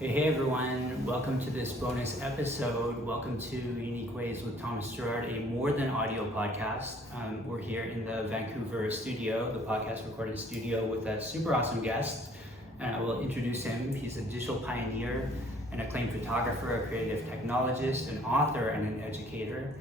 Hey everyone, welcome to this bonus episode. Welcome to Unique Ways with Thomas Girard, a more than audio podcast. We're here in the Vancouver studio, the podcast recording studio, with a super awesome guest. And I will introduce him. He's a digital pioneer, an acclaimed photographer, a creative technologist, an author, and an educator.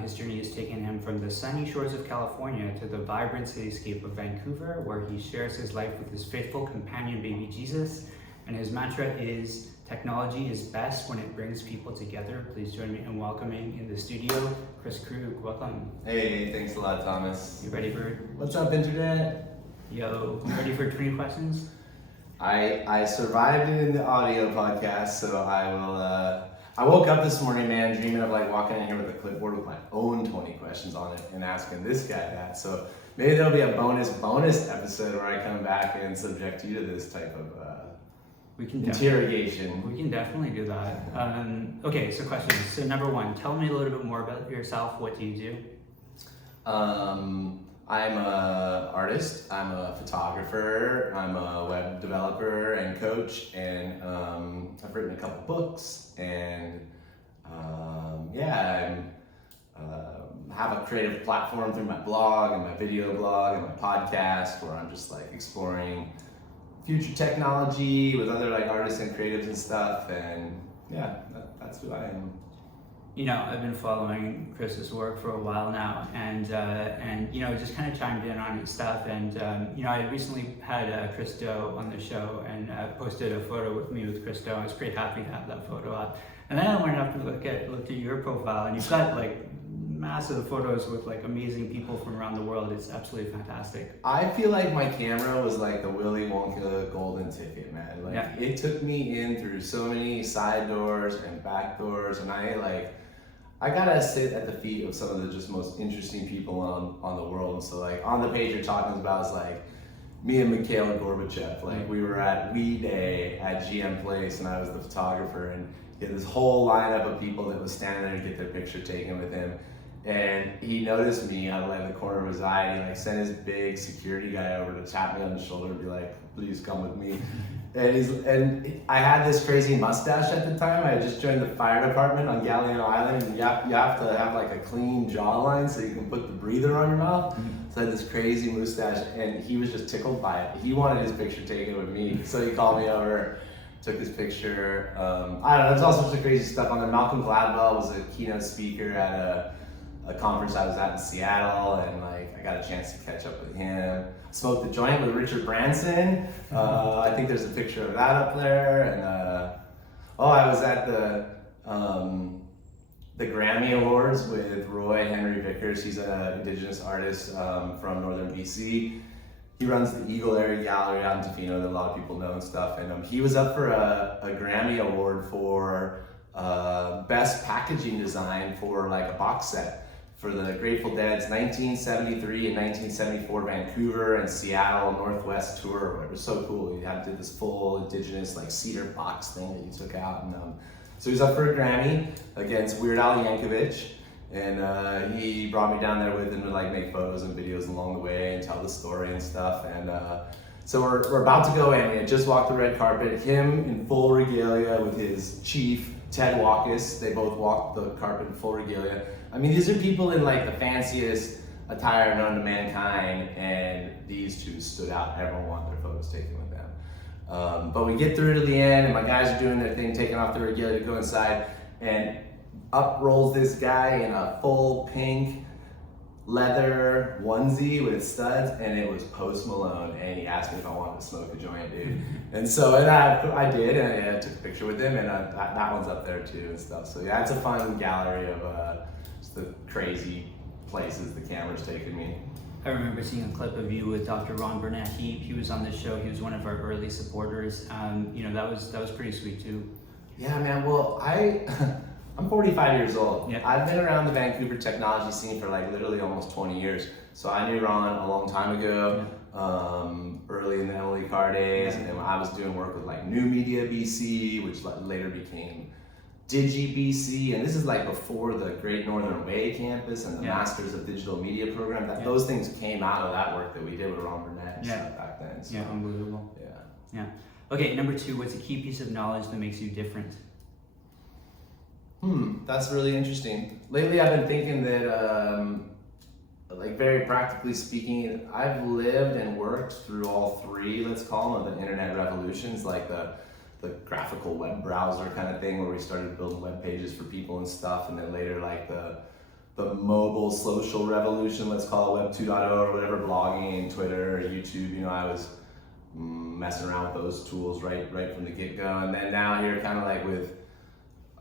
His journey has taken him from the sunny shores of California to the vibrant cityscape of Vancouver, where he shares his life with his faithful companion, baby Jesus. And his mantra is, technology is best when it brings people together. Please join me in welcoming in the studio, Kris Krug. Welcome. Hey, thanks a lot, Thomas. You ready for... What's up, internet? Yo, you ready for 20 questions? I survived it in the audio podcast, so I will, I woke up this morning, man, dreaming of like walking in here with a clipboard with my own 20 questions on it and asking this guy that. So maybe there'll be a bonus episode where I come back and subject you to this type of interrogation. We can definitely do that. Okay, so questions. So number one, tell me a little bit more about yourself. What do you do? I'm an artist, I'm a photographer, I'm a web developer and coach, and I've written a couple books, and I have a creative platform through my blog and my video blog and my podcast where I'm just like exploring future technology with other like artists and creatives and stuff, and yeah, that's who I am. You know, I've been following Kris's work for a while now, and you know, just kind of chimed in on his stuff. And you know, I recently had Kris Doe on the show, and posted a photo with me with Kris Doe. I was pretty happy to have that photo up. And then I went up to looked at your profile, and you've got like massive photos with like amazing people from around the world. It's absolutely fantastic. I feel like my camera was like the Willy Wonka golden ticket, man. Like It took me in through so many side doors and back doors, and I gotta sit at the feet of some of the just most interesting people on the world. And so like on the page you're talking about is like me and Mikhail Gorbachev. Like we were at We Day at GM Place, and I was the photographer, and he had this whole lineup of people that was standing there to get their picture taken with him. And he noticed me out of like the corner of his eye, and he like sent his big security guy over to tap me on the shoulder and be like, please come with me. And I had this crazy mustache at the time. I had just joined the fire department on Galiano Island, and you have to have like a clean jawline so you can put the breather on your mouth. So I had this crazy mustache, and he was just tickled by it. He wanted his picture taken with me, so he called me over, took his picture. I don't know, there's all sorts of crazy stuff on there. Malcolm Gladwell was a keynote speaker at a conference I was at in Seattle, and like I got a chance to catch up with him. Smoked the joint with Richard Branson. I think there's a picture of that up there. And I was at the Grammy Awards with Roy Henry Vickers. He's an Indigenous artist from northern BC. He runs the Eagle Area Gallery out in Tofino that a lot of people know and stuff. And he was up for a Grammy Award for best packaging design for like a box set for the Grateful Dead's 1973 and 1974 Vancouver and Seattle Northwest tour. It was so cool. He did this full Indigenous like cedar box thing that he took out, and so he was up for a Grammy against Weird Al Yankovic, and he brought me down there with him to like make photos and videos along the way and tell the story and stuff. And so we're about to go in. He had just walked the red carpet. Him in full regalia with his chief Ted Walkus. They both walked the carpet in full regalia. I mean, these are people in like the fanciest attire known to mankind, and these two stood out. Everyone wanted their photos taken with them. But we get through to the end, and my guys are doing their thing, taking off their regalia to go inside, and up rolls this guy in a full pink leather onesie with studs, and it was Post Malone, and he asked me if I wanted to smoke a joint, dude. And so I did, and I took a picture with him, and that one's up there too and stuff. So yeah, it's a fun gallery of just the crazy places the camera's taken me. I remember seeing a clip of you with Dr. Ron Burnett. He was on the show. He was one of our early supporters. You know, that was pretty sweet too. Yeah, man. Well, I'm 45 years old. Yeah. I've been around the Vancouver technology scene for like literally almost 20 years. So I knew Ron a long time ago, early in the Emily Carr days, and then I was doing work with like New Media BC, which later became Digi BC, and this is like before the Great Northern Way campus and the Masters of Digital Media program. Those things came out of that work that we did with Ron Burnett and stuff back then. So, unbelievable. Yeah. Okay, number 2, what's a key piece of knowledge that makes you different? That's really interesting. Lately, I've been thinking that, like very practically speaking, I've lived and worked through all three, let's call them, of the internet revolutions, like the graphical web browser kind of thing, where we started building web pages for people and stuff, and then later like the mobile social revolution, let's call it Web 2.0 or whatever, blogging, Twitter, YouTube. You know, I was messing around with those tools right from the get-go, and then now you're kind of like with,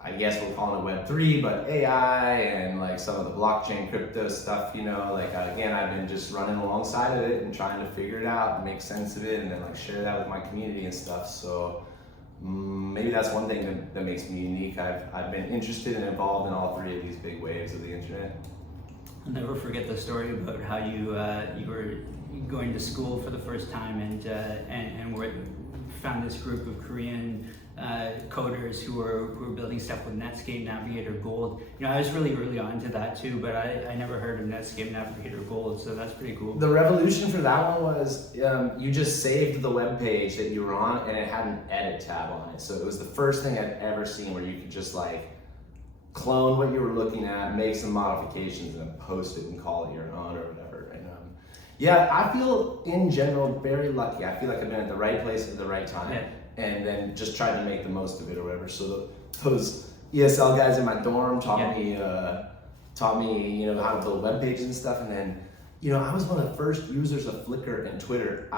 I guess we're calling it Web 3, but AI and like some of the blockchain crypto stuff, you know, like again, I've been just running alongside of it and trying to figure it out and make sense of it and then like share that with my community and stuff. So maybe that's one thing that makes me unique. I've been interested and involved in all three of these big waves of the internet. I'll never forget the story about how you were going to school for the first time and found this group of Korean coders who were building stuff with Netscape Navigator Gold. You know, I was really early on to that too, but I never heard of Netscape Navigator Gold, so that's pretty cool. The revolution for that one was you just saved the web page that you were on and it had an edit tab on it. So it was the first thing I'd ever seen where you could just like clone what you were looking at, make some modifications, and then post it and call it your own or whatever. And yeah, I feel in general very lucky. I feel like I've been at the right place at the right time. Yeah. And then just tried to make the most of it or whatever. So those ESL guys in my dorm taught me, you know, how to build web pages and stuff. And then, you know, I was one of the first users of Flickr and Twitter.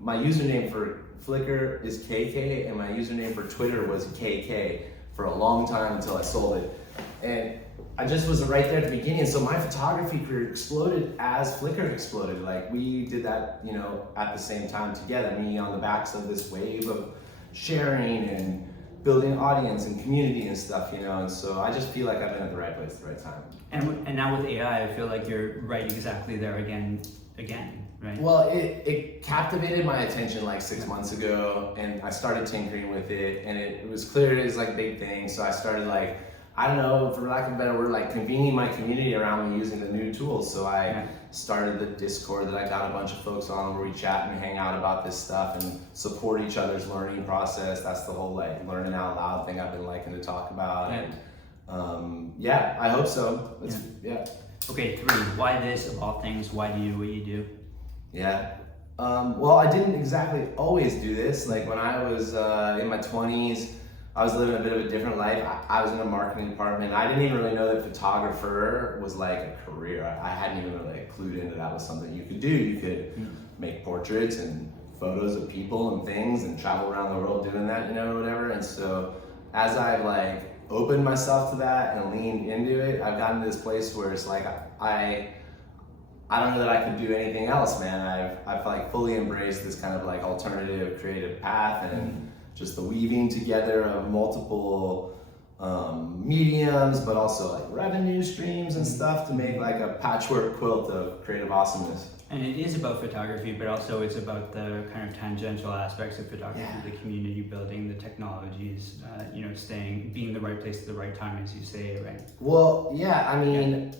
My username for Flickr is KK, and my username for Twitter was KK for a long time until I sold it. And I just was right there at the beginning. So my photography career exploded as Flickr exploded. Like we did that, you know, at the same time together, me on the backs of this wave of sharing and building an audience and community and stuff, you know, and so I just feel like I've been at the right place at the right time. And now with AI, I feel like you're right exactly there again, right? Well, it captivated my attention like 6 months ago, and I started tinkering with it, and it was clear it was like a big thing, so I started like, I don't know, for lack of a better word, like convening my community around me using the new tools. So I started the Discord that I got a bunch of folks on where we chat and hang out about this stuff and support each other's learning process. That's the whole like learning out loud thing I've been liking to talk about. And yeah, I hope so. Yeah. Okay, 3, why this of all things? Why do you do what you do? Yeah. Well, I didn't exactly always do this. Like when I was in my 20s, I was living a bit of a different life. I was in a marketing department. I didn't even really know that photographer was like a career. I hadn't even really clued into that was something you could do. You could make portraits and photos of people and things and travel around the world doing that, you know, or whatever. And so as I like opened myself to that and leaned into it, I've gotten to this place where it's like I don't know that I could do anything else, man. I've like fully embraced this kind of like alternative creative path and just the weaving together of multiple mediums, but also like revenue streams and stuff to make like a patchwork quilt of creative awesomeness. And it is about photography, but also it's about the kind of tangential aspects of photography, the community building, the technologies, you know, being the right place at the right time, as you say, right? Well, yeah, I mean,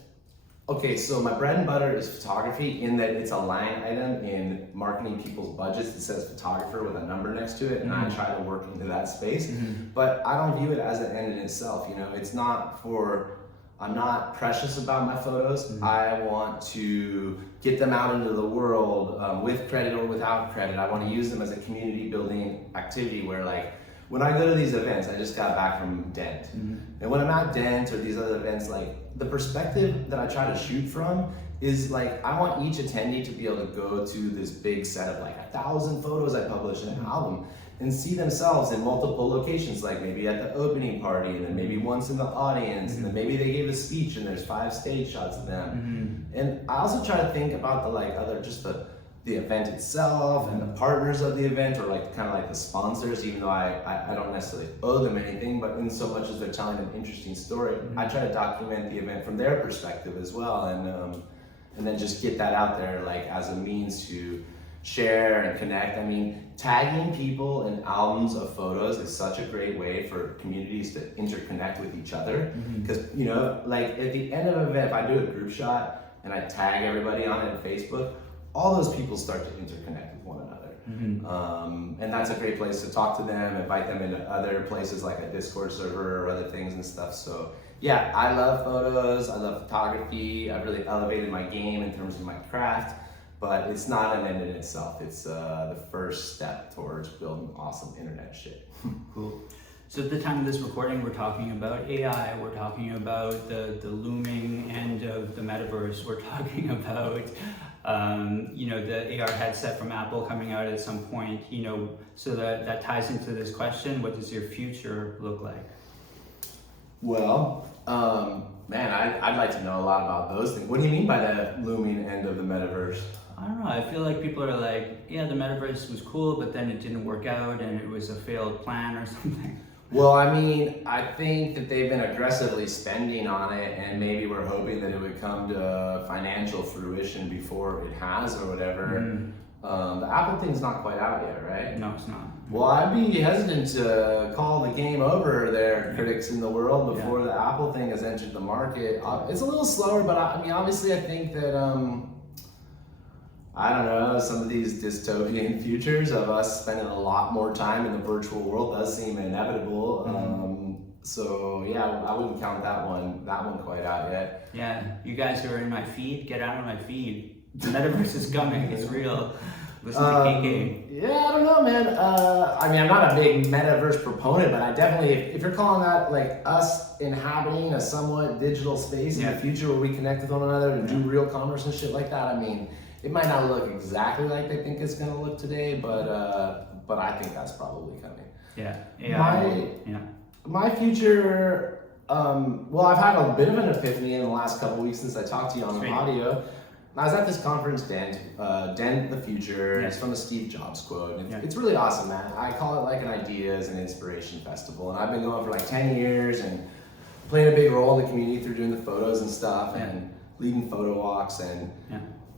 okay, so my bread and butter is photography in that it's a line item in marketing people's budgets that says photographer with a number next to it, and I try to work into that space. But I don't view it as an end in itself, you know, it's not for, I'm not precious about my photos. I want to get them out into the world with credit or without credit. I want to use them as a community building activity where like, when I go to these events, I just got back from Dent. And when I'm at Dent or these other events, like the perspective that I try to shoot from is like, I want each attendee to be able to go to this big set of like 1,000 photos I publish in an album and see themselves in multiple locations, like maybe at the opening party and then maybe once in the audience and then maybe they gave a speech and there's 5 stage shots of them. And I also try to think about the like other, just the event itself and the partners of the event, or like kind of like the sponsors, even though I don't necessarily owe them anything, but in so much as they're telling an interesting story, I try to document the event from their perspective as well, and then just get that out there like as a means to share and connect. I mean, tagging people in albums of photos is such a great way for communities to interconnect with each other, because you know, like at the end of an event, if I do a group shot and I tag everybody on it on Facebook, all those people start to interconnect with one another. And that's a great place to talk to them, invite them into other places like a Discord server or other things and stuff. So yeah, I love photos, I love photography. I've really elevated my game in terms of my craft, but it's not an end in itself. It's the first step towards building awesome internet shit. Cool. So at the time of this recording, we're talking about AI, we're talking about the looming end of the metaverse, we're talking about the AR headset from Apple coming out at some point, so that ties into this question: what does your future look like? Well, man, I'd like to know a lot about those things. What do you mean by the looming end of the metaverse? I don't know, I feel like people are like, yeah, the metaverse was cool, but then it didn't work out and it was a failed plan or something. Well, I mean, I think that they've been aggressively spending on it, and maybe we're hoping that it would come to financial fruition before it has or whatever. The Apple thing's not quite out yet, right? No, it's not. Well, I'd be hesitant to call the game over there, critics in the world, before the Apple thing has entered the market. It's a little slower, but I mean, obviously I think that, I don't know, some of these dystopian futures of us spending a lot more time in the virtual world does seem inevitable. So yeah, I wouldn't count that one quite out yet. Yeah, you guys who are in my feed, get out of my feed. The metaverse is coming, it's real. Listen to KK. Yeah, I don't know, man. I mean, I'm not a big metaverse proponent, but I definitely, if you're calling that like us inhabiting a somewhat digital space in the future where we connect with one another and do real commerce and shit like that, I mean, it might not look exactly like they think it's gonna look today, but I think that's probably coming. Yeah. My future, well, I've had a bit of an epiphany in the last couple of weeks since I talked to you on the audio. I was at this conference, Dent the Future. It's from the Steve Jobs quote. And it's really awesome, man. I call it like an ideas and inspiration festival. And I've been going for like 10 years and playing a big role in the community through doing the photos and stuff and leading photo walks. And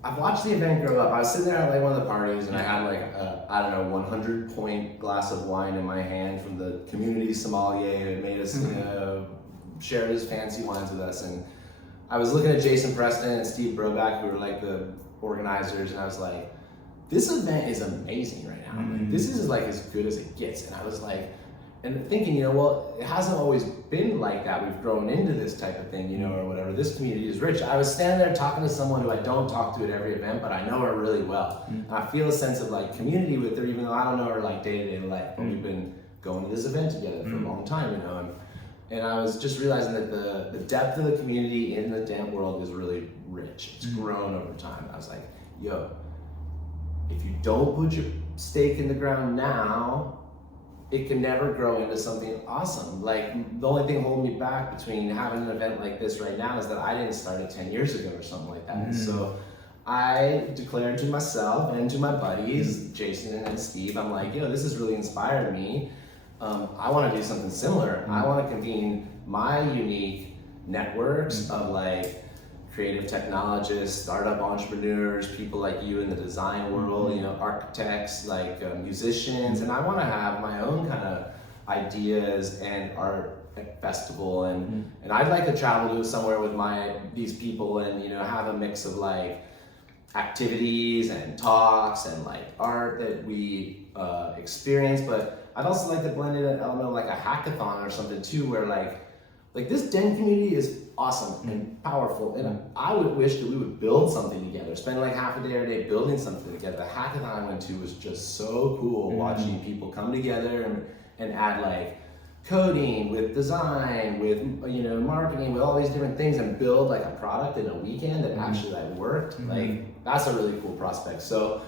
I've watched the event grow up. I was sitting there at like one of the parties and I had like a, 100-point glass of wine in my hand from the community sommelier who made us, shared his fancy wines with us. And I was looking at Jason Preston and Steve Broback, who were like the organizers, and I was like, this event is amazing right now. Like, this is like as good as it gets. And I was like, and thinking, well, it hasn't always been like that. We've grown into this type of thing, or whatever. This community is rich. I was standing there talking to someone who I don't talk to at every event, but I know her really well. And I feel a sense of like community with her, even though I don't know her like day-to-day life. But we've been going to this event together for a long time, And I was just realizing that the depth of the community in the Dent world is really rich. It's grown over time. I was like, yo, if you don't put your stake in the ground now, it can never grow into something awesome. Like, the only thing holding me back between having an event like this right now is that I didn't start it 10 years ago or something like that. And so I declared to myself and to my buddies, Jason and Steve, I'm like, this has really inspired me. I want to do something similar. I want to convene my unique networks of like creative technologists, startup entrepreneurs, people like you in the design world, architects, like musicians, and I want to have my own kind of ideas and art festival, and I'd like to travel to somewhere with these people and have a mix of like activities and talks and like art that we experience, but I'd also like to blend in an element of like a hackathon or something too, where like this Dent community is awesome and powerful, and I would wish that we would build something together, spend like half a day or a day building something together. The hackathon I went to was just so cool, watching people come together and add like coding with design, with marketing, with all these different things, and build like a product in a weekend that actually like worked. Like, that's a really cool prospect. So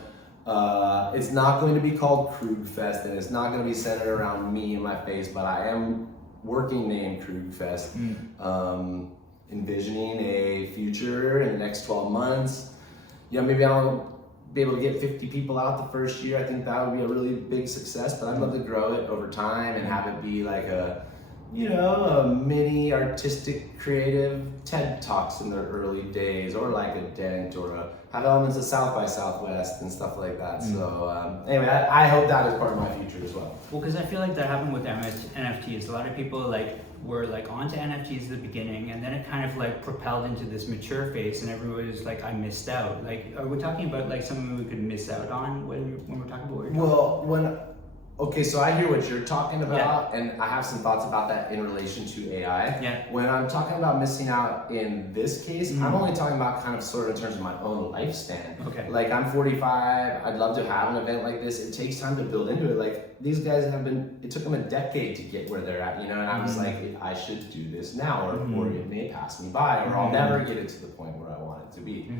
it's not going to be called Krug Fest, and it's not going to be centered around me and my face, but I am working name Krug Fest, envisioning a future in the next 12 months. Maybe I'll be able to get 50 people out the first year. I think that would be a really big success, but I'd love to grow it over time and have it be like a mini artistic creative TED Talks in the early days, or like a Dent, or have elements of South by Southwest and stuff like that. So anyway, I hope that is part of my future as well. Well, because I feel like that happened with NFTs. A lot of people like were like onto NFTs at the beginning, and then it kind of like propelled into this mature phase, and everybody was like, I missed out. Like, are we talking about like something we could miss out on when we're talking about what you're talking about? Okay, so I hear what you're talking about, and I have some thoughts about that in relation to AI. Yeah. When I'm talking about missing out in this case, I'm only talking about kind of sort of in terms of my own lifespan. Okay. Like, I'm 45, I'd love to have an event like this. It takes time to build into it. Like, these guys it took them a decade to get where they're at, you know, and I was like, I should do this now, or it may pass me by, or I'll never get it to the point where I want it to be.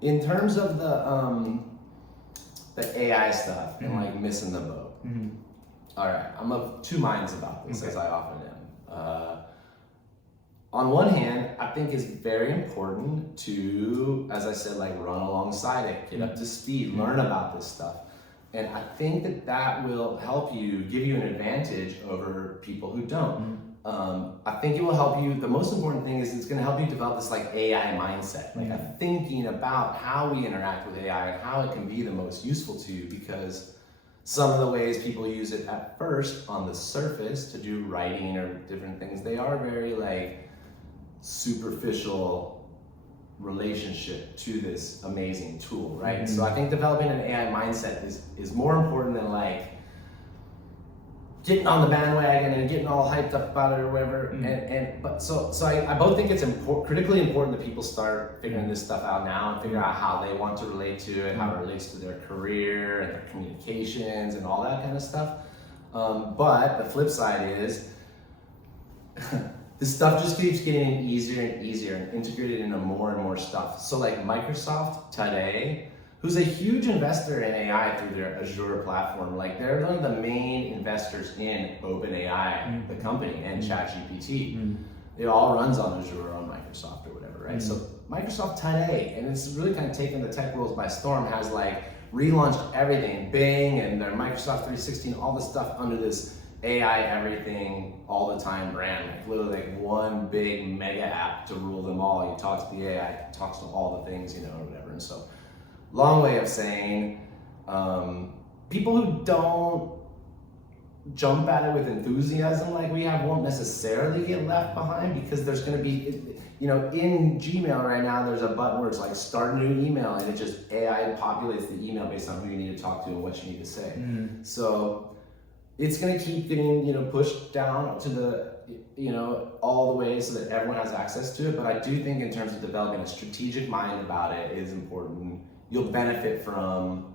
In terms of the AI stuff and like missing the boat. All right, I'm of two minds about this, as I often am. On one hand, I think it's very important to, as I said, like run alongside it, get up to speed, learn about this stuff. And I think that will help you, give you an advantage over people who don't. I think it will help you. The most important thing is it's going to help you develop this like AI mindset, like a thinking about how we interact with AI and how it can be the most useful to you, because some of the ways people use it at first on the surface to do writing or different things, they are very like superficial relationship to this amazing tool, right? So I think developing an AI mindset is more important than like getting on the bandwagon and getting all hyped up about it or whatever. I both think it's critically important that people start figuring this stuff out now and figure out how they want to relate to it, how it relates to their career and their communications and all that kind of stuff. But the flip side is this stuff just keeps getting easier and easier and integrated into more and more stuff. So like Microsoft today, who's a huge investor in AI through their Azure platform. Like, they're one of the main investors in OpenAI, the company, and ChatGPT. It all runs on Azure or on Microsoft or whatever, right? So Microsoft today, and it's really kind of taken the tech world by storm, has like relaunched everything, Bing and their Microsoft 360 and all this stuff under this AI everything all the time brand, like literally like one big mega app to rule them all. You talk to the AI, it talks to all the things, you know, or whatever. And so, long way of saying, people who don't jump at it with enthusiasm like we have won't necessarily get left behind, because there's going to be, you know, in Gmail right now, there's a button where it's like start a new email, and it just AI populates the email based on who you need to talk to and what you need to say. So it's going to keep getting, you know, pushed down to the, you know, all the way so that everyone has access to it. But I do think in terms of developing a strategic mind about it is important. You'll benefit from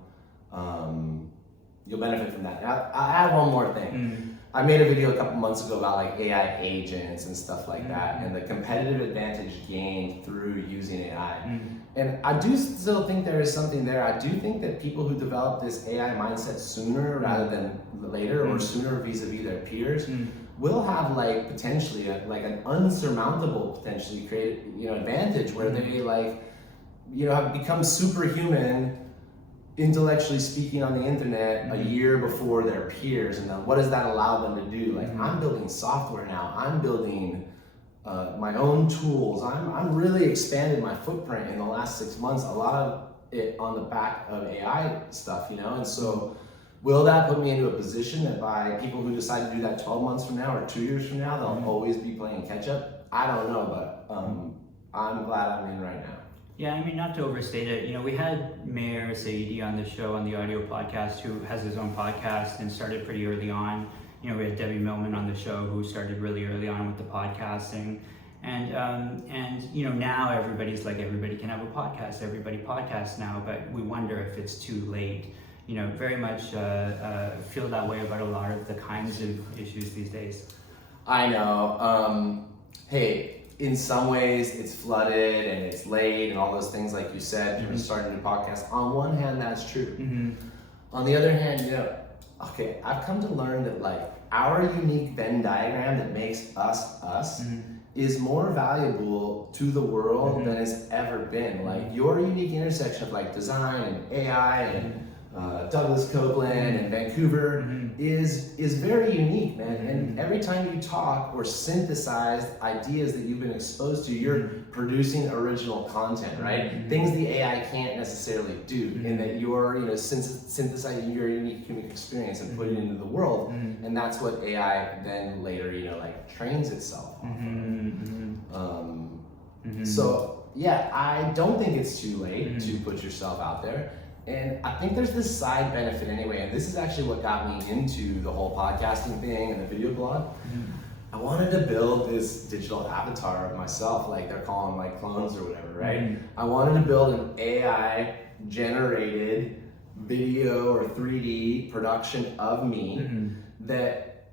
that. And I add one more thing. I made a video a couple months ago about like AI agents and stuff like that, and the competitive advantage gained through using AI. And I do still think there is something there. I do think that people who develop this AI mindset sooner rather than later, or sooner vis-a-vis their peers, will have like potentially like an unsurmountable potentially create, you know, advantage where they like, you know, have become superhuman intellectually speaking on the internet a year before their peers. And then what does that allow them to do? Like, I'm building software now, I'm building my own tools. I'm really expanded my footprint in the last 6 months, a lot of it on the back of AI stuff, you know? And so will that put me into a position that by people who decide to do that 12 months from now or 2 years from now, they'll always be playing catch up? I don't know, but I'm glad I'm in right now. Yeah, I mean, not to overstate it, you know, we had Mayor Saidi on the show, on the audio podcast, who has his own podcast and started pretty early on. You know, we had Debbie Millman on the show, who started really early on with the podcasting. And you know, now everybody's like, everybody can have a podcast, everybody podcasts now, but we wonder if it's too late. You know, very much feel that way about a lot of the kinds of issues these days. I know. Hey, in some ways it's flooded and it's late and all those things, like you said, you're starting a new podcast. On one hand, that's true. On the other hand, you know, okay, I've come to learn that like our unique Venn diagram that makes us us is more valuable to the world than it's ever been. Like your unique intersection of like design and AI and Douglas Copeland and Vancouver is very unique, man. And every time you talk or synthesize ideas that you've been exposed to, you're producing original content, right? Things the AI can't necessarily do, in that you're synthesizing your unique human experience and putting it into the world, and that's what AI then later like trains itself off of. So yeah, I don't think it's too late to put yourself out there. And I think there's this side benefit anyway, and this is actually what got me into the whole podcasting thing and the video blog. I wanted to build this digital avatar of myself, like they're calling like clones or whatever, right? I wanted to build an AI generated video or 3D production of me that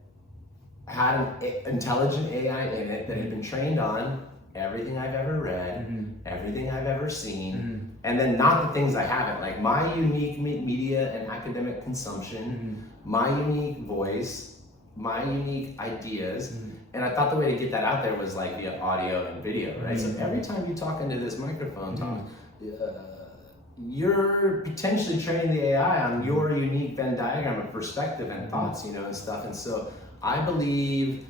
had an intelligent AI in it that had been trained on everything I've ever read, everything I've ever seen, and then not the things I haven't, like my unique media and academic consumption, my unique voice, my unique ideas. And I thought the way to get that out there was like via audio and video, right? So every time you talk into this microphone, Tom, you're potentially training the AI on your unique Venn diagram of perspective and thoughts, and stuff. And so I believe,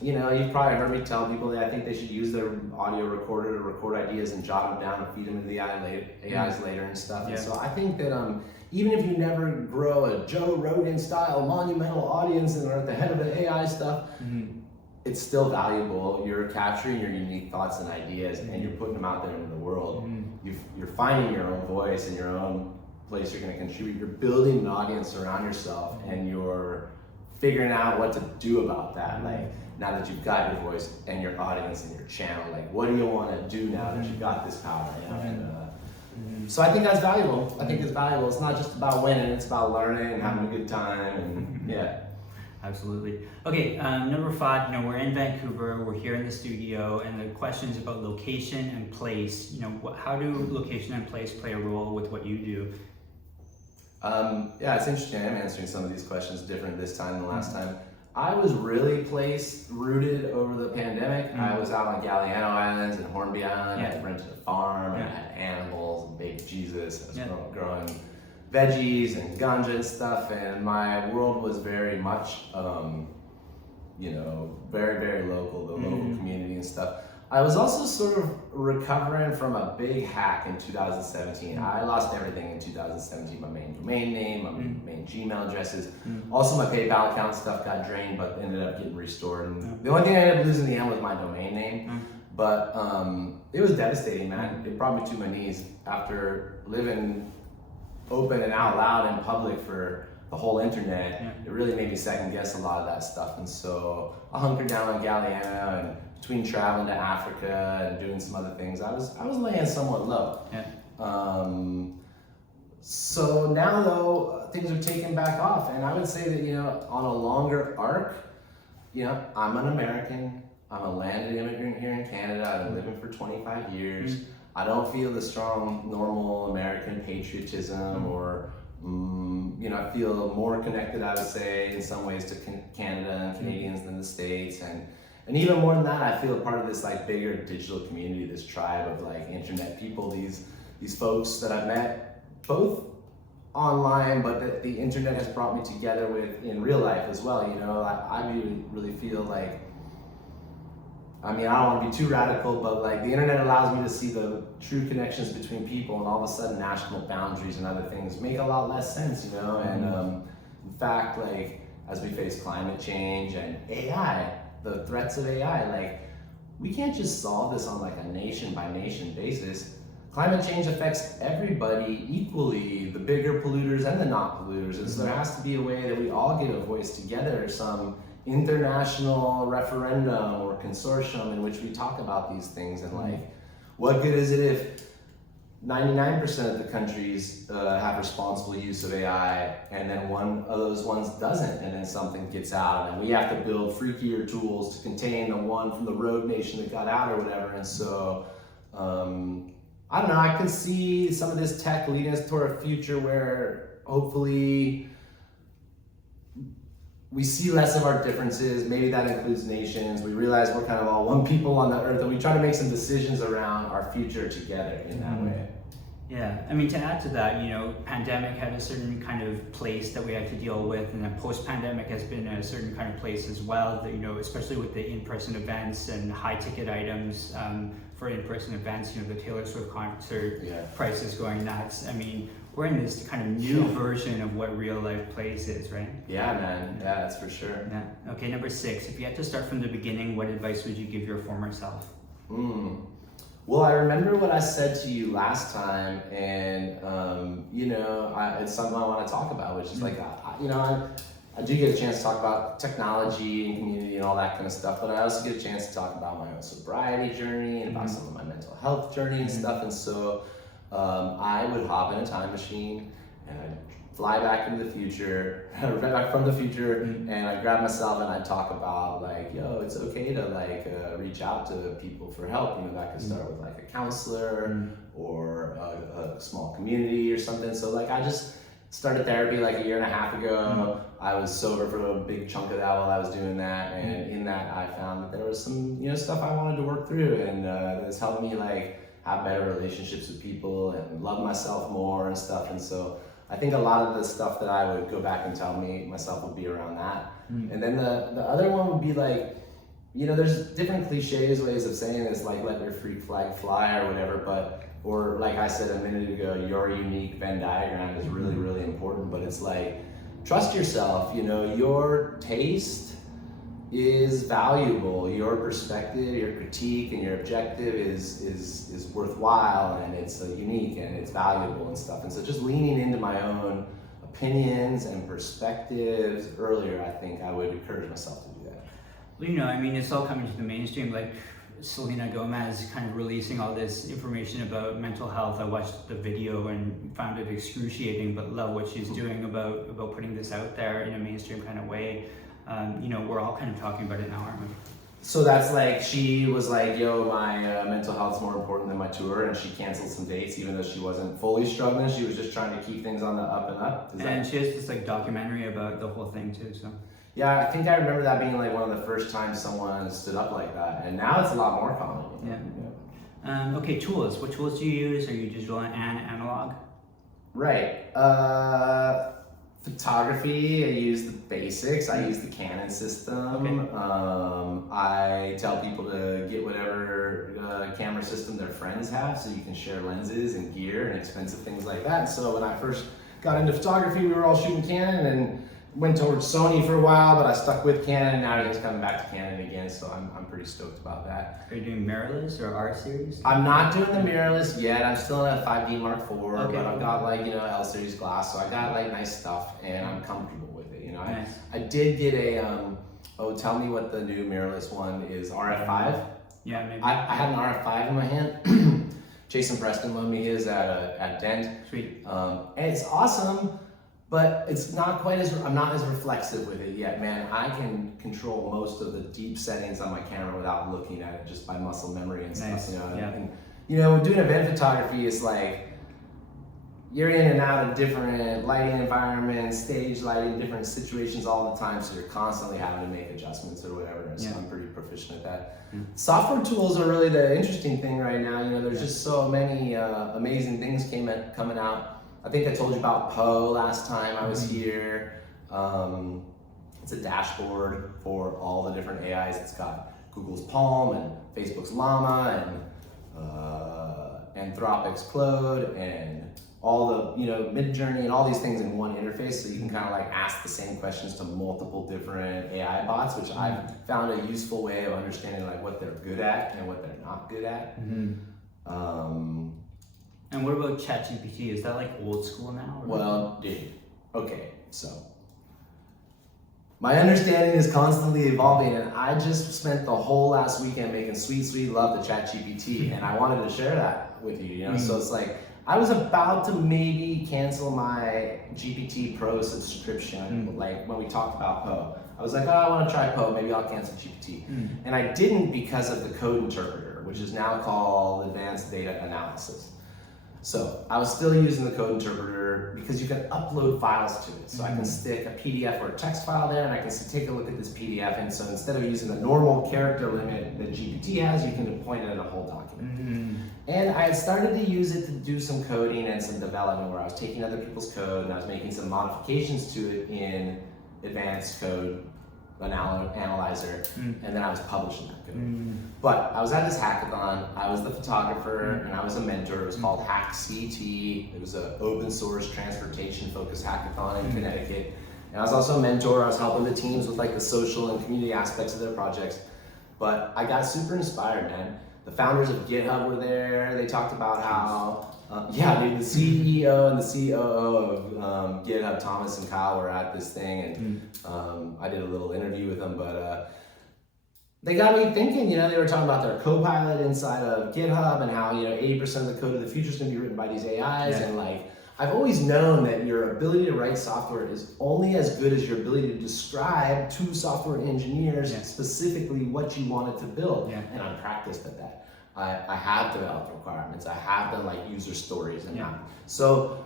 you've probably heard me tell people that I think they should use their audio recorder to record ideas and jot them down and feed them to the AIs later and stuff. And so I think that even if you never grow a Joe Rogan style monumental audience and are at the head of the AI stuff, it's still valuable. You're capturing your unique thoughts and ideas and you're putting them out there into the world. You're finding your own voice and your own place you're going to contribute. You're building an audience around yourself and you're figuring out what to do about that. Like, now that you've got your voice and your audience and your channel, like what do you want to do now that you've got this power? So I think that's valuable. I think it's valuable. It's not just about winning, it's about learning and having a good time, and yeah. Absolutely. Okay, number 5, we're in Vancouver, we're here in the studio, and the question is about location and place. How do location and place play a role with what you do? Yeah, it's interesting. I'm answering some of these questions different this time than last time. I was really place-rooted over the pandemic. I was out on Galiano Islands and Hornby Island. I rented a farm, and I had animals and baby Jesus. I was growing veggies and ganja and stuff, and my world was very much, very, very local, the local community and stuff. I was also sort of recovering from a big hack in 2017. I lost everything in 2017, my main domain name, my main Gmail addresses. Also my PayPal account stuff got drained, but ended up getting restored. And the only thing I ended up losing in the end was my domain name. But it was devastating, man. It brought me to my knees after living open and out loud in public for the whole internet. It really made me second guess a lot of that stuff. And so I hunkered down on Galiano, and between traveling to Africa and doing some other things, I was laying somewhat low. So now though, things are taking back off, and I would say that on a longer arc, I'm an American, I'm a landed immigrant here in Canada, I've been living for 25 years. I don't feel the strong, normal American patriotism or, I feel more connected, I would say, in some ways to Canada and Canadians than the States. And even more than that, I feel a part of this like bigger digital community, this tribe of like internet people, these folks that I've met both online, but that the internet has brought me together with in real life as well. I really feel like, I don't want to be too radical, but like the internet allows me to see the true connections between people, and all of a sudden national boundaries and other things make a lot less sense, and in fact, like as we face climate change and AI, the threats of AI, like we can't just solve this on like a nation by nation basis. Climate change affects everybody equally, the bigger polluters and the not polluters, and so there has to be a way that we all get a voice together, some international referendum or consortium in which we talk about these things. And like, what good is it if 99% of the countries have responsible use of AI, and then one of those ones doesn't, and then something gets out, and then we have to build freakier tools to contain the one from the rogue nation that got out or whatever. And so, I don't know, I could see some of this tech leading us toward a future where hopefully we see less of our differences. Maybe that includes nations. We realize we're kind of all one people on the earth, and we try to make some decisions around our future together in that way. Yeah, I mean, to add to that, pandemic had a certain kind of place that we had to deal with, and then post-pandemic has been a certain kind of place as well, that, especially with the in-person events and high-ticket items for in-person events, the Taylor Swift concert prices going nuts. I mean, we're in this kind of new version of what real-life plays is, right? Yeah, man. Yeah, that's for sure. Yeah. Okay, number 6, if you had to start from the beginning, what advice would you give your former self? Well, I remember what I said to you last time, and it's something I want to talk about, which is like, I do get a chance to talk about technology and community and all that kind of stuff, but I also get a chance to talk about my own sobriety journey and about some of my mental health journey and stuff. And so I would hop in a time machine and I'd fly back into the future, right back from the future, and I'd grab myself and I'd talk about like, it's okay to reach out to people for help. That could start with like a counselor or a small community or something. So like I just started therapy like a year and a half ago. I was sober for a big chunk of that while I was doing that, and in that I found that there was some stuff I wanted to work through, and it's helped me like have better relationships with people and love myself more and stuff. And so I think a lot of the stuff that I would go back and tell myself would be around that. And then the other one would be like, there's different cliches ways of saying this, like let your freak flag fly or whatever, or like I said a minute ago, your unique Venn diagram is really, really important, but it's like, trust yourself, your taste is valuable, your perspective, your critique, and your objective is worthwhile, and it's unique and it's valuable and stuff. And so just leaning into my own opinions and perspectives earlier, I think I would encourage myself to do that. Well, I mean, it's all coming to the mainstream, like Selena Gomez kind of releasing all this information about mental health. I watched the video and found it excruciating, but love what she's doing about putting this out there in a mainstream kind of way. We're all kind of talking about it now, aren't we? So that's like, she was like, my mental health's more important than my tour, and she canceled some dates even though she wasn't fully struggling. She was just trying to keep things on the up and up. She has this like documentary about the whole thing too, so. Yeah, I think I remember that being like one of the first times someone stood up like that, and now it's a lot more common. Yeah. Okay, tools. What tools do you use? Are you digital and analog? Right. Photography, I use the basics. I use the Canon system. Okay. I tell people to get whatever camera system their friends have, so you can share lenses and gear and expensive things like that. So when I first got into photography, we were all shooting Canon and went towards Sony for a while, but I stuck with Canon. Now he's coming back to Canon again, so I'm pretty stoked about that. Are you doing mirrorless or R series? I'm not doing the mirrorless yet. I'm still in a 5D Mark IV, but I've got like L series glass, so I got like nice stuff, and I'm comfortable with it. Nice. I did get a tell me what the new mirrorless one is. RF5. Yeah, maybe. I had an RF5 in my hand. Jason Preston loaned me his at Dent. Sweet. And it's awesome. But it's not quite I'm not as reflexive with it yet, man. I can control most of the deep settings on my camera without looking at it, just by muscle memory and stuff, Yeah. And, doing event photography is like, you're in and out of different lighting environments, stage lighting, different situations all the time, so you're constantly having to make adjustments or whatever, and so I'm pretty proficient at that. Software tools are really the interesting thing right now. There's just so many amazing things coming out. I think I told you about Poe last time I was here. It's a dashboard for all the different AIs. It's got Google's Palm and Facebook's Llama and Anthropic's Claude and all the Midjourney and all these things in one interface, so you can kind of like ask the same questions to multiple different AI bots, which I've found a useful way of understanding like what they're good at and what they're not good at. And what about ChatGPT? Is that like old school now? Well, dude, okay, so my understanding is constantly evolving, and I just spent the whole last weekend making sweet love to ChatGPT, and I wanted to share that with you, So it's like, I was about to maybe cancel my GPT Pro subscription, like when we talked about Poe. I was like, I want to try Poe, maybe I'll cancel GPT. And I didn't because of the code interpreter, which is now called Advanced Data Analysis. So I was still using the code interpreter because you can upload files to it. So I can stick a PDF or a text file there, and I can take a look at this PDF. And so instead of using the normal character limit that GPT has, you can point it at a whole document. And I had started to use it to do some coding and some development where I was taking other people's code and I was making some modifications to it in advanced code analyzer, and then I was publishing that code. But I was at this hackathon, I was the photographer, and I was a mentor. It was called Hack CT. It was an open source transportation focused hackathon in Connecticut. And I was also a mentor. I was helping the teams with like the social and community aspects of their projects. But I got super inspired, man. The founders of GitHub were there. They talked about how, the CEO and the COO of GitHub, Thomas and Kyle, were at this thing, and I did a little interview with them, but they got me thinking, they were talking about their Copilot inside of GitHub and how, 80% of the code of the future is going to be written by these AIs, and like, I've always known that your ability to write software is only as good as your ability to describe to software engineers specifically what you wanted to build. And I'm practiced at that. I have developed requirements. I have done like user stories and so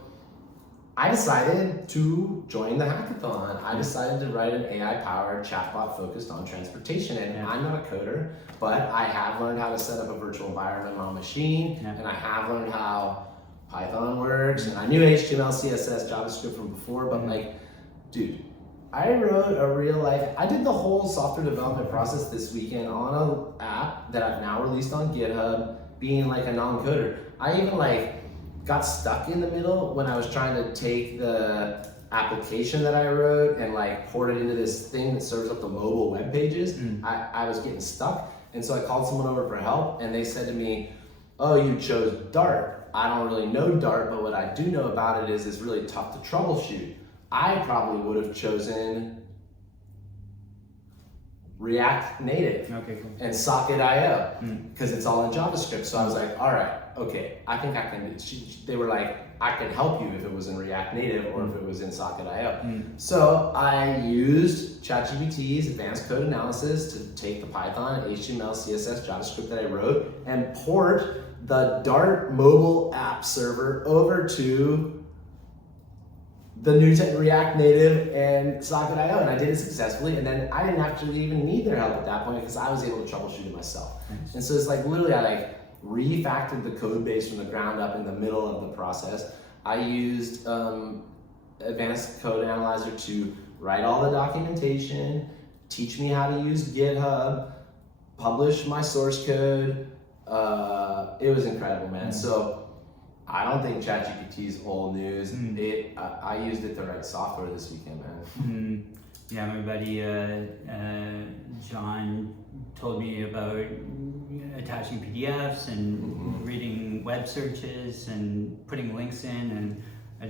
I decided to join the hackathon. I decided to write an AI-powered chatbot focused on transportation. And I'm not a coder, but I have learned how to set up a virtual environment on a machine, and I have learned how Python works, and I knew HTML, CSS, JavaScript from before, but like, dude, I wrote a real life, I did the whole software development process this weekend on an app that I've now released on GitHub, being like a non-coder. I even like got stuck in the middle when I was trying to take the application that I wrote and like port it into this thing that serves up the mobile web pages. I was getting stuck, and so I called someone over for help, and they said to me, oh, you chose Dart. I don't really know Dart, but what I do know about it is it's really tough to troubleshoot. I probably would have chosen React Native and Socket.io because it's all in JavaScript. So I was like, all right, okay, I think I can. They were like, I can help you if it was in React Native or if it was in Socket.io. So I used ChatGPT's advanced code analysis to take the Python, HTML, CSS, JavaScript that I wrote and port the Dart mobile app server over to the new React Native and Socket.io, and I did it successfully, and then I didn't actually even need their help at that point because I was able to troubleshoot it myself. And so it's like literally I like refactored the code base from the ground up in the middle of the process. I used advanced code analyzer to write all the documentation, teach me how to use GitHub, publish my source code. It was incredible, man. So I don't think ChatGPT is old news. I used it to write software this weekend, man. Yeah, my buddy John told me about attaching PDFs and reading web searches and putting links in, and I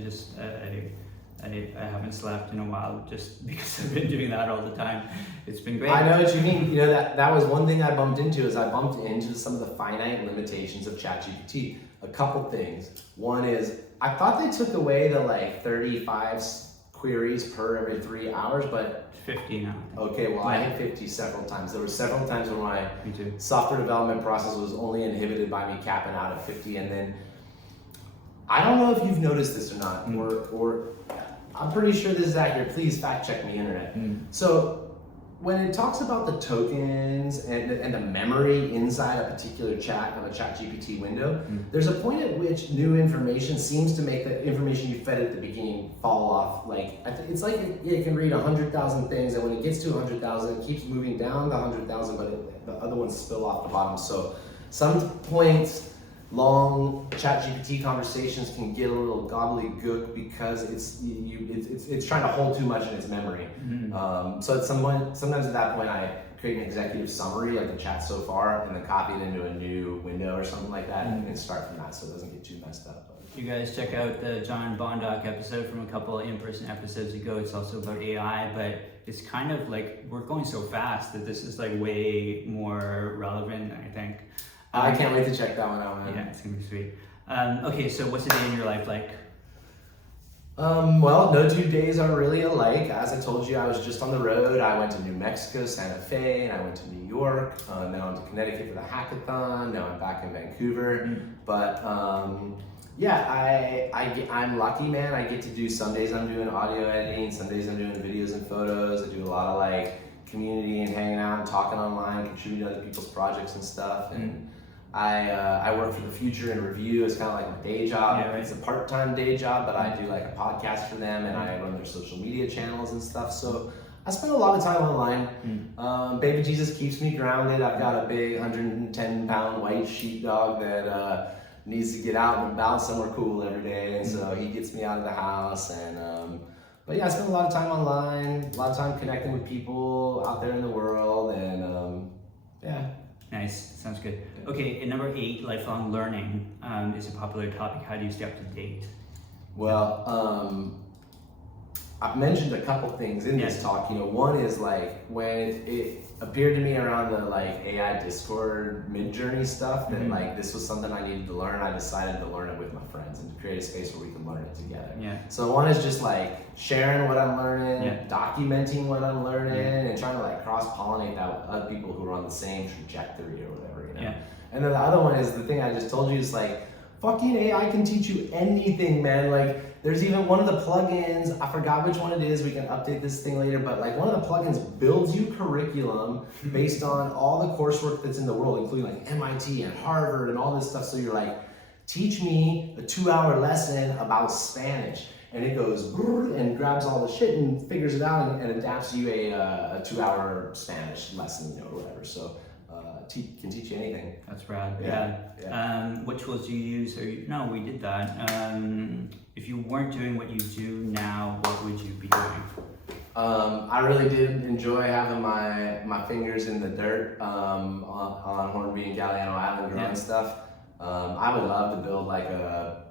haven't slept in a while just because I've been doing that all the time. It's been great. I know what you mean. That was one thing I bumped into is I bumped into some of the finite limitations of ChatGPT. A couple things. One is I thought they took away the like 35 queries per every 3 hours, but 50 now. Okay, well I hit 50 several times. There were several times when my software development process was only inhibited by me capping out at 50, and then I don't know if you've noticed this or not, or I'm pretty sure this is accurate. Please fact check me, internet. So when it talks about the tokens and the memory inside a particular chat of a ChatGPT window, there's a point at which new information seems to make the information you fed at the beginning fall off. Like it's like it can read 100,000 things, and when it gets to 100,000, it keeps moving down to 100,000, but the other ones spill off the bottom. So some points, long ChatGPT conversations can get a little gobbledygook because it's trying to hold too much in its memory. So at some point, sometimes at that point, I create an executive summary of the chat so far and then copy it into a new window or something like that and start from that so it doesn't get too messed up. You guys check out the John Bondoc episode from a couple of in-person episodes ago. It's also about AI, but it's kind of like we're going so fast that this is like way more relevant, I think. I can't wait to check that one out, man. Yeah, it's gonna be sweet. Okay, so what's a day in your life like? Well, no 2 days are really alike. As I told you, I was just on the road. I went to New Mexico, Santa Fe, and I went to New York. Now I'm to Connecticut for the hackathon. Now I'm back in Vancouver. But I'm lucky, man. I get to do, some days I'm doing audio editing, some days I'm doing videos and photos. I do a lot of like community and hanging out and talking online, contributing to other people's projects and stuff. And I work for the Future in Review. It's kind of like my day job. Yeah, right. It's a part-time day job, but I do like a podcast for them, and I run their social media channels and stuff. So I spend a lot of time online. Baby Jesus keeps me grounded. I've got a big 110-pound white sheepdog that needs to get out and about somewhere cool every day, and so he gets me out of the house. And but yeah, I spend a lot of time online, a lot of time connecting with people out there in the world, and yeah. Nice, sounds good. Okay, and number 8, lifelong learning is a popular topic. How do you stay up to date? Well, I've mentioned a couple things in this talk. One is like when it appeared to me around the like AI Discord mid-journey stuff that like this was something I needed to learn. I decided to learn it with my friends and to create a space where we can learn it together. So one is just like sharing what I'm learning, documenting what I'm learning, and trying to like cross-pollinate that with other people who are on the same trajectory or whatever. And then the other one is the thing I just told you is like, fucking AI can teach you anything, man. Like, there's even one of the plugins, I forgot which one it is, we can update this thing later, but like one of the plugins builds you curriculum based on all the coursework that's in the world, including like MIT and Harvard and all this stuff. So you're like, teach me a 2-hour lesson about Spanish. And it goes and grabs all the shit and figures it out and adapts you a 2-hour Spanish lesson, or whatever. So can teach you anything. That's rad. What tools do you use? No, we did that. If you weren't doing what you do now, what would you be doing? I really did enjoy having my fingers in the dirt on Hornby and Galliano Island growing stuff. I would love to build like a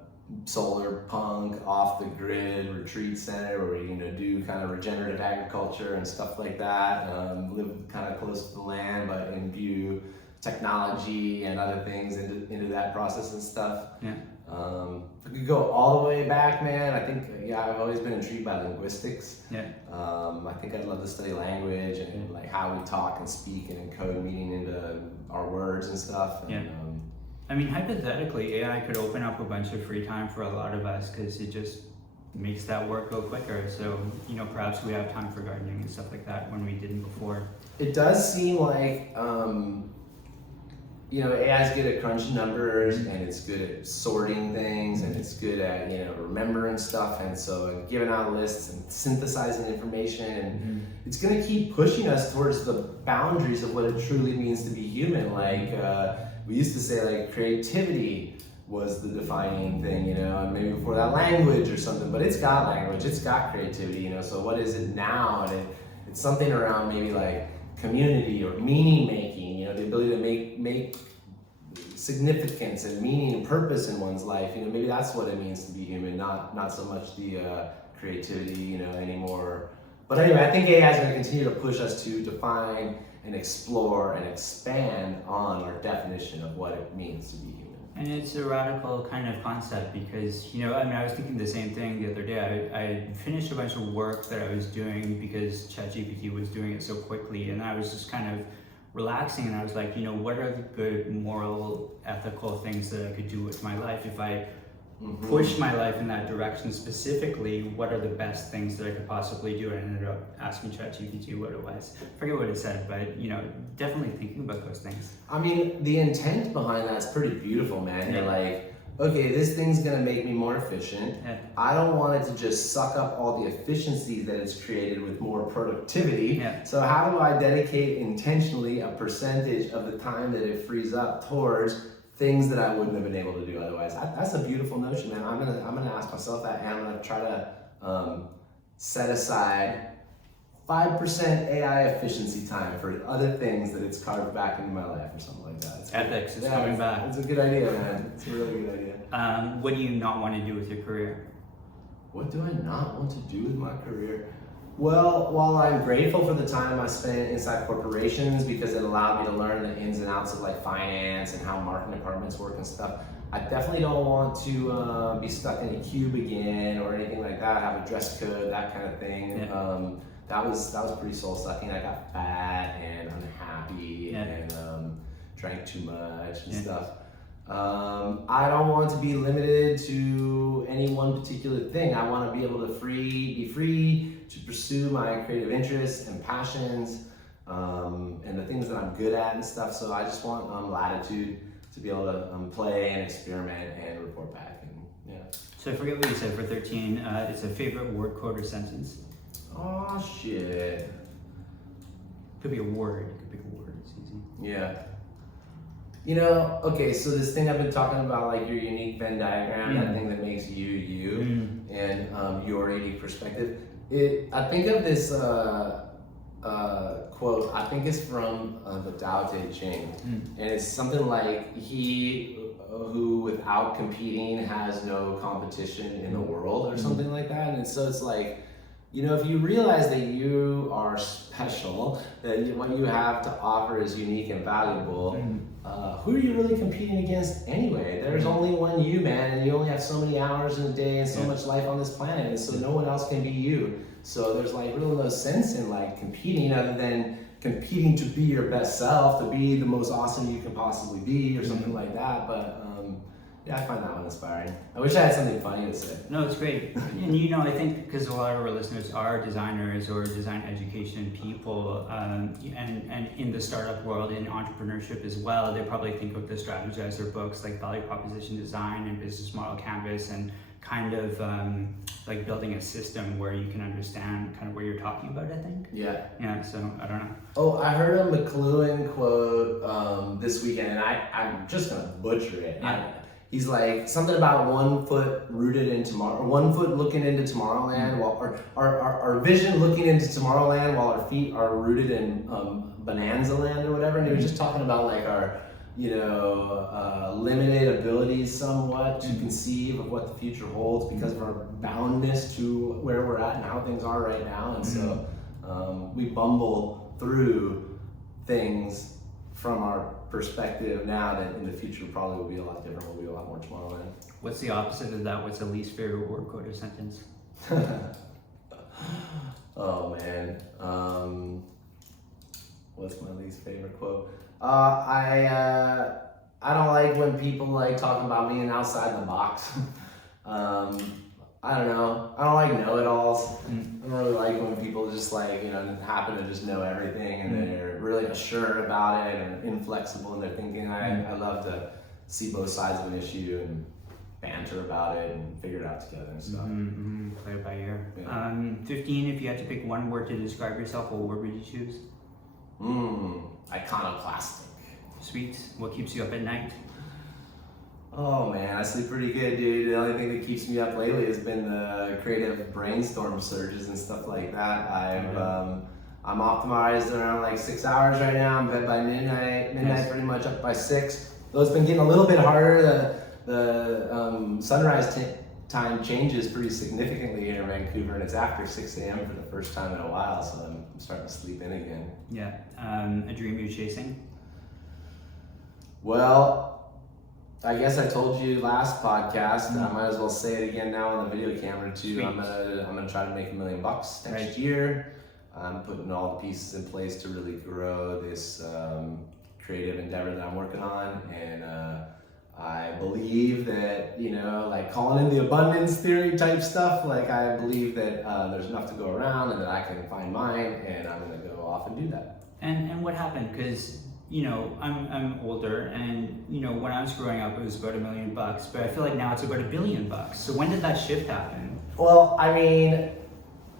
solar punk off the grid retreat center where we do kind of regenerative agriculture and stuff like that. Live kind of close to the land, but imbue technology and other things into that process and stuff. If I could go all the way back, man, I think I've always been intrigued by linguistics. I think I'd love to study language and like how we talk and speak and encode meaning into our words and stuff. I mean, hypothetically, AI could open up a bunch of free time for a lot of us because it just makes that work go quicker. So, perhaps we have time for gardening and stuff like that when we didn't before. It does seem like, AI is good at crunching numbers, and it's good at sorting things, and it's good at, remembering stuff, and so giving out lists and synthesizing information, and it's going to keep pushing us towards the boundaries of what it truly means to be human. Like, we used to say like creativity was the defining thing, and maybe before that language or something, but it's got language, it's got creativity, so what is it now? And it's something around maybe like community or meaning making, the ability to make significance and meaning and purpose in one's life. Maybe that's what it means to be human, not so much the creativity, anymore. But anyway, I think AI is going to continue to push us to define and explore and expand on our definition of what it means to be human. And it's a radical kind of concept because, I was thinking the same thing the other day. I finished a bunch of work that I was doing because ChatGPT was doing it so quickly, and I was just kind of relaxing, and I was like, what are the good moral, ethical things that I could do with my life if I push my life in that direction? Specifically, what are the best things that I could possibly do? And I ended up asking ChatGPT what it was. I forget what it said, but definitely thinking about those things. I mean, the intent behind that's pretty beautiful, man. You're like, okay, this thing's gonna make me more efficient. I don't want it to just suck up all the efficiencies that it's created with more productivity. So how do I dedicate intentionally a percentage of the time that it frees up towards things that I wouldn't have been able to do otherwise? That's a beautiful notion, man. I'm gonna ask myself that, and I'm gonna try to set aside 5% AI efficiency time for other things that it's carved back into my life or something like that. Ethics is coming back. It's a good idea, man. It's a really good idea. What do you not want to do with your career? What do I not want to do with my career? Well, while I'm grateful for the time I spent inside corporations because it allowed me to learn the ins and outs of like finance and how marketing departments work and stuff, I definitely don't want to be stuck in a cube again or anything like that. Have a dress code, that kind of thing. That was pretty soul sucking. I got fat and unhappy and drank too much and stuff. I don't want to be limited to any one particular thing. I want to be able to be free to pursue my creative interests and passions, and the things that I'm good at and stuff. So I just want latitude to be able to play and experiment and report back. And yeah. So I forget what you said for 13. It's a favorite word, quote, or sentence. Oh shit. Could be a word. Could be a word. It's easy. Yeah. You know, okay, so this thing I've been talking about, like your unique Venn diagram, that thing that makes you you, and your unique perspective. I think of this quote, I think it's from the Tao Te Ching, and it's something like, he who without competing has no competition in the world, or something like that. And so it's like, you know, if you realize that you are special, that what you have to offer is unique and valuable, who are you really competing against anyway? There's only one you, man, and you only have so many hours in a day and so much life on this planet, and so no one else can be you. So there's like really no sense in like competing, other than competing to be your best self, to be the most awesome you can possibly be, or something like that. But yeah, I find that one inspiring. I wish I had something funny to say. No, it's great. And you know, I think because a lot of our listeners are designers or design education people, and in the startup world, in entrepreneurship as well, they probably think of the strategizer books like Value Proposition Design and Business Model Canvas, and kind of like building a system where you can understand kind of what you're talking about, I think. Yeah. Yeah, so I don't know. Oh, I heard a McLuhan quote this weekend, and I'm just gonna butcher it. Yeah. He's like something about 1 foot rooted in tomorrow, 1 foot looking into Tomorrowland, while our vision looking into Tomorrowland, while our feet are rooted in Bonanza Land or whatever. And he was just talking about like our, you know, limited abilities somewhat to conceive of what the future holds because of our boundness to where we're at and how things are right now. And so we bumble through things from our perspective now that in the future probably will be a lot different, will be a lot more Tomorrowland. What's the opposite of that? What's the least favorite word, quote, or sentence? Oh man, what's my least favorite quote? I don't like when people like talking about being outside the box. I don't know. I don't like know-it-alls. I don't really like when people just like, you know, happen to just know everything and they're really assured about it and inflexible in their thinking. I love to see both sides of an issue and banter about it and figure it out together and stuff. Play it by ear. Yeah. 15, if you had to pick one word to describe yourself, what word would you choose? Iconoclastic. Sweet. What keeps you up at night? Oh man, I sleep pretty good, dude. The only thing that keeps me up lately has been the creative brainstorm surges and stuff like that. I'm optimized around like 6 hours right now. I'm bed by midnight. Nice. Pretty much up by 6. Though it's been getting a little bit harder. The sunrise time changes pretty significantly here in Vancouver, and it's after 6 a.m. for the first time in a while, so I'm starting to sleep in again. Yeah. A dream you're chasing? Well, I guess I told you last podcast. I might as well say it again now on the video camera too. Sweet. I'm gonna try to make $1 million next year. I'm putting all the pieces in place to really grow this creative endeavor that I'm working on, and I believe that, you know, like calling in the abundance theory type stuff. Like I believe that there's enough to go around, and that I can find mine, and I'm gonna go off and do that. And what happened? Because you know, I'm older, and you know, when I was growing up, it was about $1 million, but I feel like now it's about $1 billion. So when did that shift happen? Well, I mean,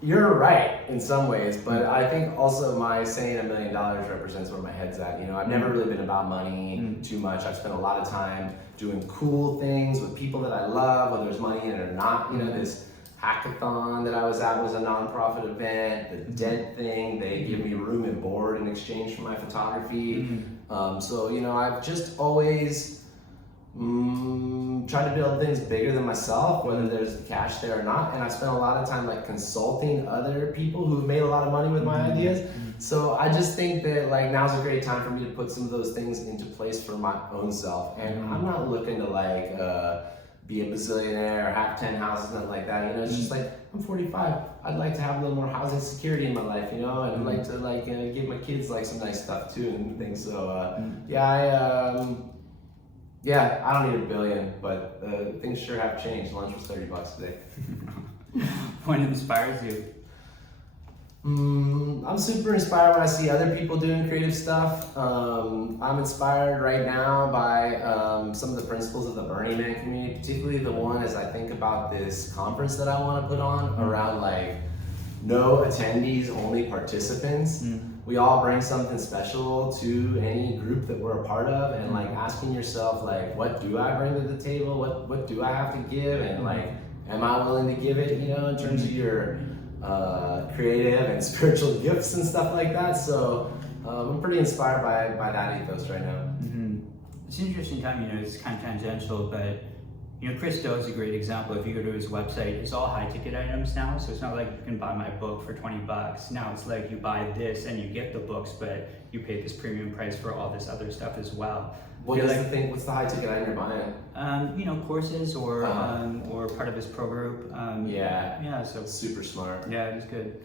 you're right in some ways, but I think also my saying $1 million represents where my head's at. You know, I've never really been about money too much. I've spent a lot of time doing cool things with people that I love, whether there's money in it or not. You know, this hackathon that I was at was a nonprofit event. The Dead thing, they give me room and board in exchange for my photography. So, you know, I've just always tried to build things bigger than myself, whether there's cash there or not. And I spent a lot of time like consulting other people who've made a lot of money with my ideas. So I just think that like now's a great time for me to put some of those things into place for my own self. And I'm not looking to like be a bazillionaire or have 10 houses, nothing like that. You know, it's just like, I'm 45. I'd like to have a little more housing security in my life, you know, and I'd like to like give my kids like some nice stuff too and things. So yeah, Yeah, I don't need $1 billion, but things sure have changed. Lunch was $30 today. What inspires you? I'm super inspired when I see other people doing creative stuff. I'm inspired right now by some of the principles of the Burning Man community, particularly the one as I think about this conference that I want to put on around like no attendees, only participants. We all bring something special to any group that we're a part of, and like asking yourself like, what do I bring to the table? What do I have to give? And like, am I willing to give it, you know, in terms of your creative and spiritual gifts and stuff like that. So I'm pretty inspired by that ethos right now. It's an interesting time, you know, it's kind of tangential, but you know, Kris is a great example. If you go to his website, it's all high ticket items now. So it's not like you can buy my book for $20. Now it's like you buy this and you get the books, but you pay this premium price for all this other stuff as well. What's the high ticket item you're buying? You know, courses or part of his pro group. Yeah. So super smart. Yeah, it is good.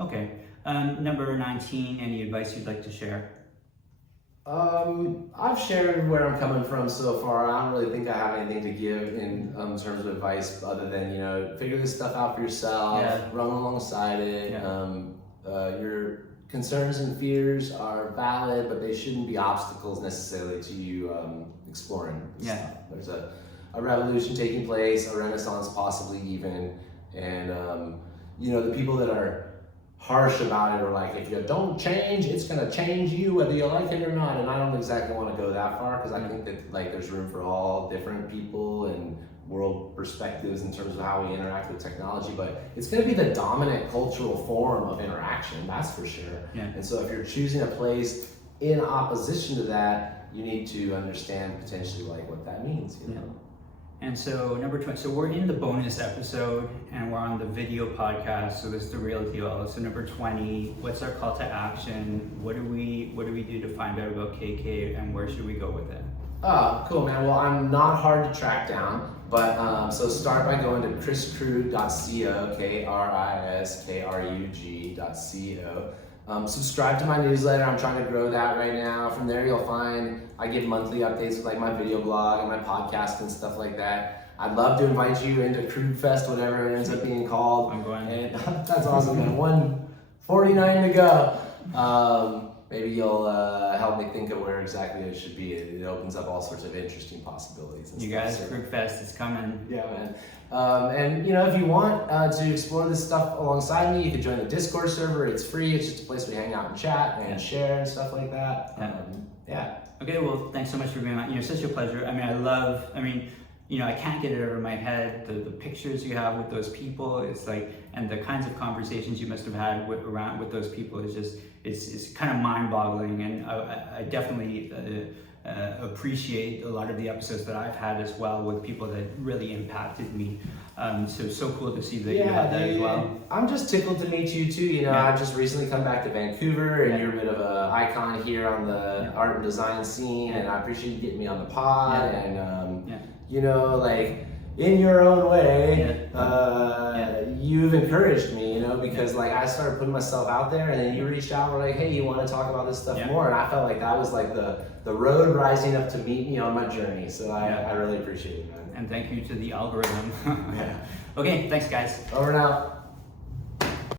Okay. Number 19. Any advice you'd like to share? I've shared where I'm coming from so far. I don't really think I have anything to give in terms of advice other than, you know, figure this stuff out for yourself, run alongside it. Your concerns and fears are valid, but they shouldn't be obstacles necessarily to you exploring stuff. There's a revolution taking place, a renaissance possibly even, and you know, the people that are harsh about it or like, if you don't change, it's going to change you whether you like it or not. And I don't exactly want to go that far, because I think that like there's room for all different people and world perspectives in terms of how we interact with technology, but it's going to be the dominant cultural form of interaction, that's for sure. And so if you're choosing a place in opposition to that, you need to understand potentially like what that means, you know. And so number 20, so we're in the bonus episode and we're on the video podcast, so this is the real deal. So number 20, what's our call to action? What do we do to find out about KK, and where should we go with it? Oh, cool, man. Well, I'm not hard to track down, but so start by going to kriskrug.co, KrisKrug.co. Subscribe to my newsletter. I'm trying to grow that right now. From there, you'll find I give monthly updates with like my video blog and my podcast and stuff like that. I'd love to invite you into Krug Fest, whatever it ends up being called. I'm going. And that's awesome, man. 149 to go. Maybe you'll help me think of where exactly it should be. It opens up all sorts of interesting possibilities. And you guys, Krug Fest is coming. Yeah, man. And you know, if you want to explore this stuff alongside me, you can join the Discord server. It's free. It's just a place we hang out and chat and share and stuff like that. Okay, well, thanks so much for being on. You know, such a pleasure. I mean, you know, I can't get it out of my head. The pictures you have with those people, it's like, and the kinds of conversations you must have had with those people is just, it's kind of mind-boggling. And I definitely appreciate a lot of the episodes that I've had as well with people that really impacted me. So cool to see that you had that as well. I'm just tickled to meet you too. You know, I've just recently come back to Vancouver, and you're a bit of an icon here on the art and design scene, and I appreciate you getting me on the pod. And you know, like, in your own way, you've encouraged me, you know, because like I started putting myself out there, and then you reached out and were like, hey, you want to talk about this stuff more? And I felt like that was like the road rising up to meet me on my journey. So I really appreciate it, man. And thank you to the algorithm. Okay, thanks guys. Over and out.